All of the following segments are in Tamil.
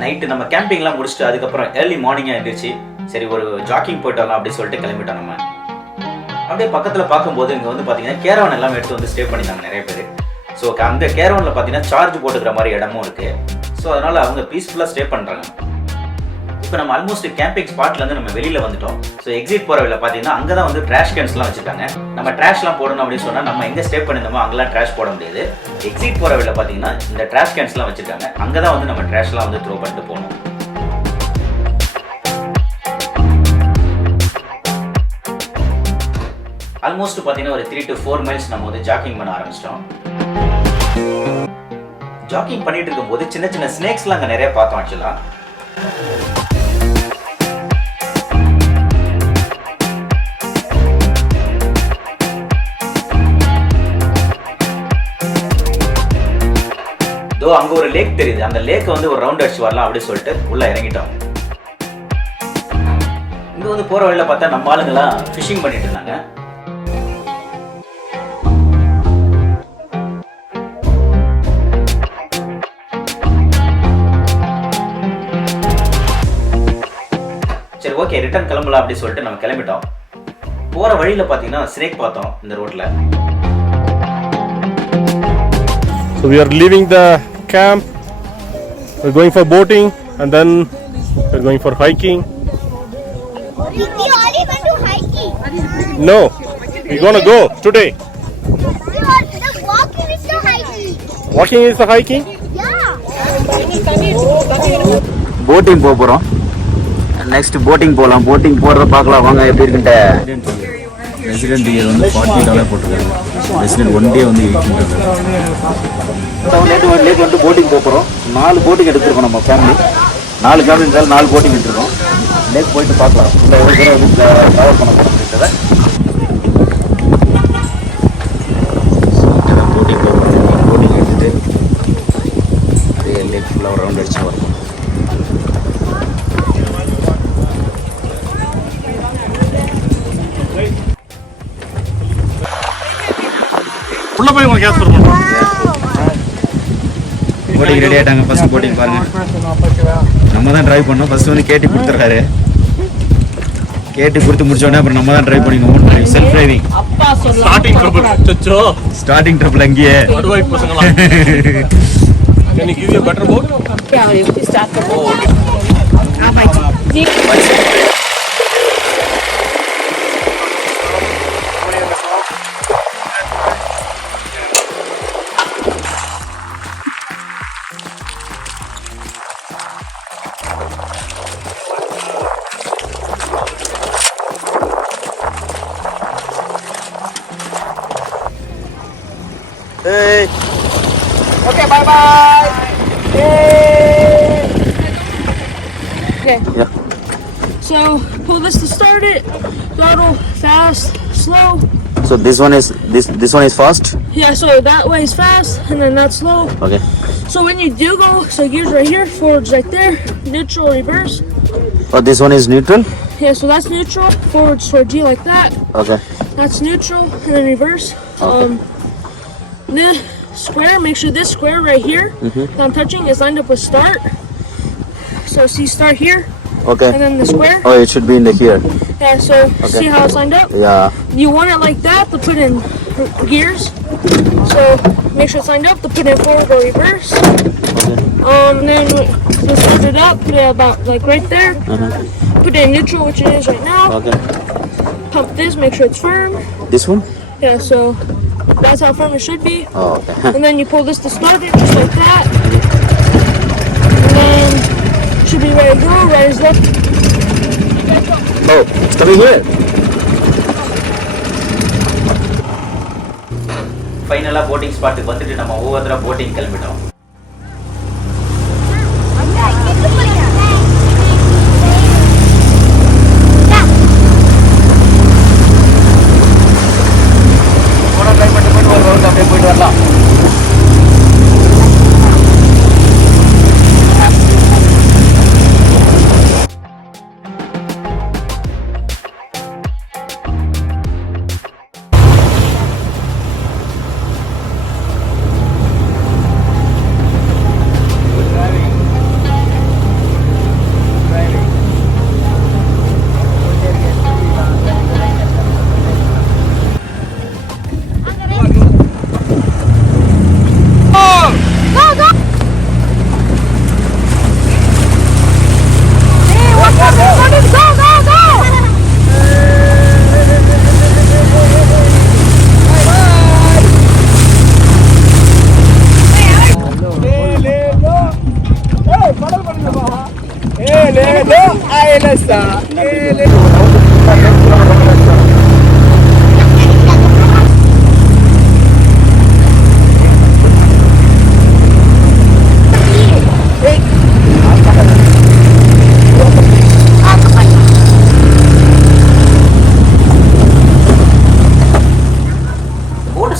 நைட்டு நம்ம கேம்பிங்லாம் முடிச்சுட்டு அதுக்கப்புறம் ஏர்லி மார்னிங்காக எழுந்திரிச்சு சரி ஒரு ஜாக்கிங் போயிட்டு வரலாம் அப்படின்னு சொல்லிட்டு கிளம்பிட்டோம். நம்ம அப்படியே பக்கத்தில் பார்க்கும்போது இங்கே வந்து பார்த்தீங்கன்னா கேரவன் எல்லாம் எடுத்து வந்து ஸ்டே பண்ணியிருந்தாங்க நிறைய பேர். ஸோ அந்த கேரவனில் பார்த்தீங்கன்னா சார்ஜ் போட்டுக்கிற மாதிரி இடமும் இருக்குது. ஸோ அதனால் அவங்க பீஸ்ஃபுல்லாக ஸ்டே பண்ணுறாங்க. இப்போ நம்ம ஆல்மோஸ்ட் கேம்பிங் ஸ்பாட்லேருந்து நம்ம வெளியில் வந்துட்டோம். ஸோ எக்ஸிட் போகிற வழியில் பார்த்தீங்கன்னா அங்கே தான் வந்து ட்ராஷ் கேன்ஸ்லாம் வச்சுருக்காங்க. நம்ம ட்ராஷ்லாம் போடணும் அப்படின்னு சொன்னால் நம்ம எங்கே ஸ்டே பண்ணியிருந்தோமோ அங்கெல்லாம் ட்ராஷ் போட முடியாது. எக்ஸிட் போகிற வழியில் பார்த்தீங்கன்னா இந்த ட்ராஷ் கேன்ஸ்லாம் வச்சுருக்காங்க. அங்கே தான் வந்து நம்ம ட்ராஷ்லாம் வந்து த்ரோ பண்ணிட்டு போகணும். ஆல்மோஸ்ட் பார்த்தீங்கன்னா ஒரு 3 to 4 miles நம்ம வந்து ஜாக்கிங் பண்ண ஆரம்பிச்சிட்டோம். ஜாக்கிங் பண்ணிட்டு இருக்கும்போது சின்ன சின்ன ஸ்னேக்ஸ்லாம் அங்கே நிறைய பார்த்தோம். ஆக்சுவலா அங்க ஒரு லேக் தெரியுது. அந்த லேக் வந்து ஒரு ரவுண்ட் அடிச்சு வரலாம் அப்படின்னு சொல்லிட்டு உள்ள இறங்கிட்டோம். இங்க வந்து போற வழியில பார்த்தா நம்ம ஆளுங்கெல்லாம் ஃபிஷிங் பண்ணிட்டு இருந்தாங்க. சரி ஓகே ரிட்டர்ன் கிளம்பலாம் அப்படின்னு சொல்லிட்டு நம்ம கிளம்பிட்டோம். போற வழியில பாத்தீங்கன்னா ஸ்னேக் பார்த்தோம் இந்த ரோட்ல. So we are leaving the camp. We're going for boating and then we're going for hiking. We already went to hiking. No, we're gonna go today. The walking is the hiking. Walking is the hiking? Yeah. Boating போறோம். நெக்ஸ்ட் போட்டிங் போகலாம். போட்டிங் போறத பார்க்கலாம் வாங்க எப்படி இருக்குன்ட்டு. ரெசிடென்ட் இயர் வந்து $40 போட்டுருக்காங்க. ரெசிடென்ட் ஒன் டே வந்து லேக் வந்து போட்டிங் போகிறோம். 4 போட்டிங் எடுத்துருக்கோம் நம்ம ஃபேமிலி. 4 ஃபேமிலி இருந்தாலும் 4 போட்டிங் எடுத்துருக்கோம். லேக் போயிட்டு பார்க்கலாம் இல்லை எவ்வளோ தூரம் வீட்டில் கவர் பண்ண போகிறோம் அப்படின்றத. போட்டிங் போகிறோம். போட்டிங் எடுத்துகிட்டு அதே லேக் ஃபுல்லாக ஒரு ரவுண்ட் அடிச்சு வரணும். உள்ள போய் உங்களுக்கு கேஸ் பண்ணுவோம். போட்டிங் ரெடி ஆயிட்டாங்க. ஃபர்ஸ்ட் போட்டிங் பாருங்க. நம்ம தான் டிரைவ் பண்ணோம். ஃபர்ஸ்ட் வந்து கேட்டி கொடுத்துறாரு. கேட்டி கொடுத்து முடிச்ச உடனே அப்புறம் நம்ம தான் டிரைவ் பண்ணிக்கணும். Self driving. Starting trouble. சச்சோ ஸ்டார்டிங் ட்ரபிள் அங்கேயே. அட்வை பசங்களா. Can you give me a better boat? Yeah, we start the boat. Hey. Okay, bye-bye. Yay. Okay. Yeah. So, pull this to start it. Throttle, fast, slow. So this one is fast. Yeah, so that way is fast, and then that's slow. Okay. So when you do go, so gears right here, forwards right there, neutral, reverse. Oh, this one is neutral. Yeah, so that's neutral. Forwards toward G like that. Okay. That's neutral, and then reverse. Okay. The square, make sure this square right here that I'm touching is lined up with start. So see start here. Okay. And then the square. Oh, it should be in the here. Yeah, so see how it's lined up? Yeah. You want it like that to put in gears. So make sure it's lined up to put in forward or reverse. Okay. Then just put it up, put it about like right there. Put it in neutral, which it is right now. Okay. Pump this, make sure it's firm. This one? Yeah, so that's how firm it should be. Oh, okay. And then you pull this to start it, just like that. And then should be ready to go, right as left. Oh, it's coming here. ஃபைனலாக போட்டிங் ஸ்பாட்டுக்கு வந்துட்டு நம்ம ஒவ்வொருத்தர போட்டிங் கிளம்பிட்டோம். போயிட்டு வரலாம்.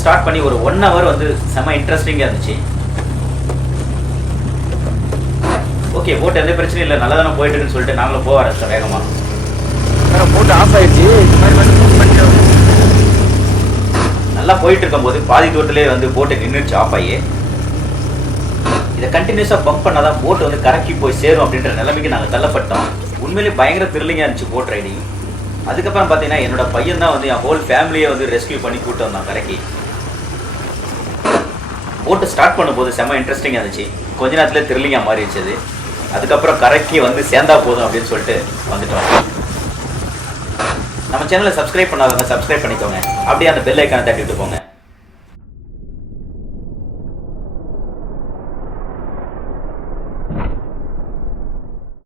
ஸ்டார்ட் பண்ணி ஒரு 1 hour வந்து செம்ம இன்ட்ரெஸ்டிங்காக இருந்துச்சு. ஓகே, போட் எந்த பிரச்சனையும் இல்லை, நல்லா தானே போயிட்டு இருக்குன்னு சொல்லிட்டு நாங்களும் போக ஆரம்பிச்சோம் வேகமாக. போட்டு ஆஃப் ஆயிடுச்சு. இந்த மாதிரி வந்து புக் பண்ணிட்டு நல்லா போயிட்டு இருக்கும்போது பாதி தூரத்துலேயே வந்து போட்டு நின்றுச்சு ஆஃப் ஆகி. இதை கண்டினியூஸாக பம்ப் பண்ணால் தான் போட் வந்து கரைக்கி போய் சேரும் அப்படின்ற நிலைமைக்கு நாங்கள் தள்ளப்பட்டோம். உண்மையிலேயே பயங்கர த்ரில்லிங்காக இருந்துச்சு போட் ரைடிங். அதுக்கப்புறம் பார்த்தீங்கன்னா என்னோட பையன் தான் வந்து என் ஹோல் ஃபேமிலியை வந்து ரெஸ்கியூ பண்ணி கூப்பிட்டு வந்தான் கரைக்கு. போட்டு ஸ்டார்ட் பண்ணும்போது செம்ம இன்ட்ரெஸ்டிங்காக இருந்துச்சு, கொஞ்ச நேரத்தில் த்ரில்லிங்காக மாறிடுச்சு. அதுக்கப்புறம் கரைக்கு வந்து சேர்ந்தா போதும் அப்படின்னு சொல்லிட்டு வந்துட்டோம். நம்ம சேனலை சப்ஸ்கிரைப் பண்ணாதவங்க சப்ஸ்கிரைப் பண்ணிக்கோங்க, அப்படியே அந்த பெல் ஐக்கானை தட்டிட்டு போங்க.